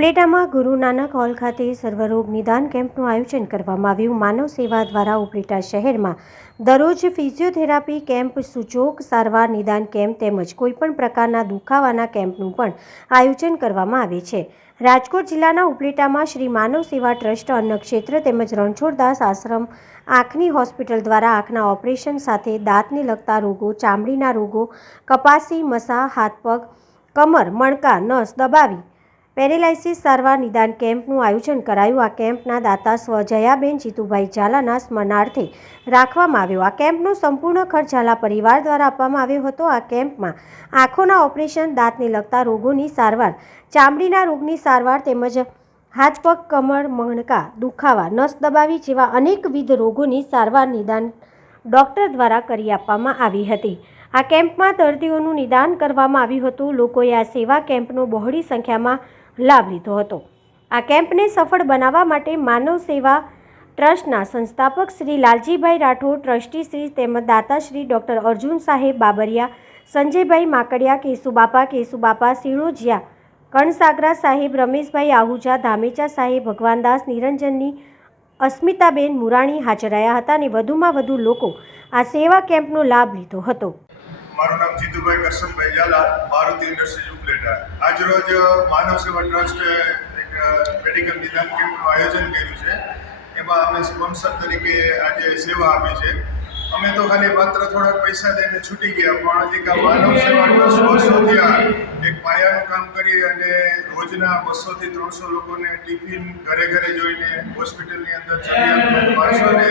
ઉપલેટામાં Guru Nanak hall ખાતે સર્વરોગ નિદાન કેમ્પનું આયોજન કરવામાં આવ્યું. માનવ સેવા દ્વારા ઉપલેટા શહેરમાં દરરોજ ફિઝિયોથેરાપી કેમ્પ સૂચોક સારવાર નિદાન કેમ્પ તેમજ કોઈપણ પ્રકારના દુખાવાના કેમ્પનું પણ આયોજન કરવામાં આવે છે. રાજકોટ જિલ્લાના ઉપલેટામાં શ્રી માનવ સેવા ટ્રસ્ટ અન્નક્ષેત્ર તેમજ રણછોડદાસ આશ્રમ આંખની હોસ્પિટલ દ્વારા આંખના ઓપરેશન સાથે દાંતને લગતા રોગો, ચામડીના રોગો, કપાસી, મસા હાથપગ કમર, મણકા, નસ દબાવી પેરેલાઇસિસ સારવાર નિદાન કેમ્પનું આયોજન કરાયું. આ કેમ્પના દાતા સ્વ જયાબેન જીતુભાઈ ઝાલાના સ્મરણાર્થે રાખવામાં આવ્યો. આ કેમ્પનો સંપૂર્ણ ખર્ચ ઝાલા પરિવાર દ્વારા આપવામાં આવ્યો હતો. આ કેમ્પમાં આંખોના ઓપરેશન, દાંતને લગતા રોગોની સારવાર, ચામડીના રોગની સારવાર તેમજ હાથ પગ કમર, મણકા દુખાવા, નસ દબાવી જેવા અનેકવિધ રોગોની સારવાર નિદાન ડૉક્ટર દ્વારા કરી આપવામાં આવી હતી. આ કેમ્પમાં દર્દીઓનું નિદાન કરવામાં આવ્યું હતું. લોકોએ આ સેવા કેમ્પનો બહોળી સંખ્યામાં લાભ લીધો હતો. આ કેમ્પને સફળ બનાવવા માટે માનવ સેવા ટ્રસ્ટના સંસ્થાપક શ્રી લાલજીભાઈ રાઠોડ, ટ્રસ્ટી શ્રી તેમજ દાતાશ્રી ડૉક્ટર અર્જુન સાહેબ બાબરિયા, સંજયભાઈ માકડિયા, કેશુબાપા કેશુબાપા સિણોજિયા, કણસાગરા સાહેબ, રમેશભાઈ આહુજા, ધામેચા સાહેબ ભગવાનદાસ નિરંજનની, અસ્મિતાબેન મુરાણી હાજર રહ્યા હતા અને વધુમાં વધુ લોકો આ સેવા કેમ્પનો લાભ લીધો હતો. મારું નામ જીતુભાઈ કરશનભાઈ ઝાલા મારુતિ ઇન્ડસ્ટ્રીઝ ઉપલેટા આજરોજ માનવ સેવા ટ્રસ્ટે એક મેડિકલ નિદાન કેમ્પનું આયોજન કર્યું છે. એમાં અમે સ્પોન્સર તરીકે આજે સેવા આપી છે. અમે તો ખાલી માત્ર થોડાક પૈસા દઈને છૂટી ગયા, પણ એક આ માનવ સેવા ટ્રસ્ટ વર્ષોથી આ એક પાયાનું કામ કરી અને રોજના બસોથી ત્રણસો લોકોને ટિફિન ઘરે ઘરે જોઈને હોસ્પિટલની અંદર જરૂરિયાતમંદ માણસોને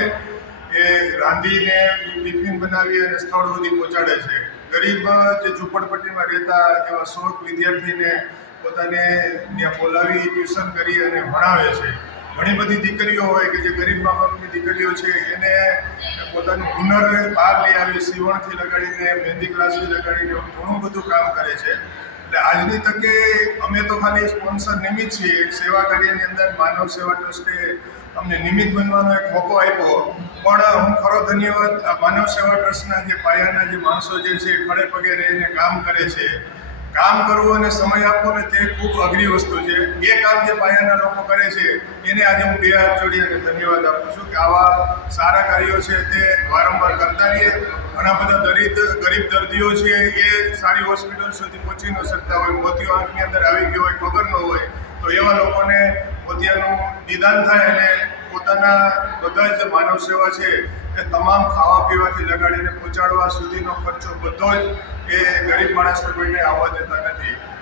એ રાંધીને ટિફિન બનાવી અને સ્થળ સુધી પહોંચાડે છે. ગરીબ જે ઝૂંપડપટ્ટીમાં રહેતા એવા શોખ વિદ્યાર્થીને પોતાને ત્યાં બોલાવી, ટ્યુશન કરી અને ભણાવે છે. ઘણી બધી દીકરીઓ હોય કે જે ગરીબ મા બાપની દીકરીઓ છે, એને પોતાનું હુનર બહાર લઈ આવી, સીવણથી લગાડીને, મહેંદી ક્લાસથી લગાડીને ઘણું બધું કામ કરે છે. એટલે આજની તકે અમે તો ખાલી સ્પોન્સર નિમિત્ત છીએ. એક સેવા કાર્યની અંદર માનવ સેવા ટ્રસ્ટે અમને નિમિત્ત બનવાનો એક મોકો આપ્યો. પણ હું ખરો ધન્યવાદ આ માનવ સેવા ટ્રસ્ટના જે પાયાના જે માણસો જે છે ખડે પગે રહીને કામ કરે છે. કામ કરવું અને સમય આપવો ને તે ખૂબ અઘરી વસ્તુ છે. એ કામ જે પાયાના લોકો કરે છે, એને આજે હું બે હાથ જોડી અને ધન્યવાદ આપું છું કે આવા સારા કાર્યો છે તે વારંવાર કરતા રહીએ. ઘણા બધા દરિદ ગરીબ દર્દીઓ છે એ સારી હોસ્પિટલ સુધી પહોંચી ન શકતા હોય, મોતીઓ આંખની અંદર આવી ગયો હોય, ખબર ન હોય, તો એવા લોકોને મોતિયાનું નિદાન થાય અને પોતાના બધા જે માનવ સેવા છે એ તમામ ખાવા પીવાથી લગાડીને પહોંચાડવા સુધીનો ખર્ચો બધો જ એ ગરીબ માણસને કોઈને આવવા દેતા નથી.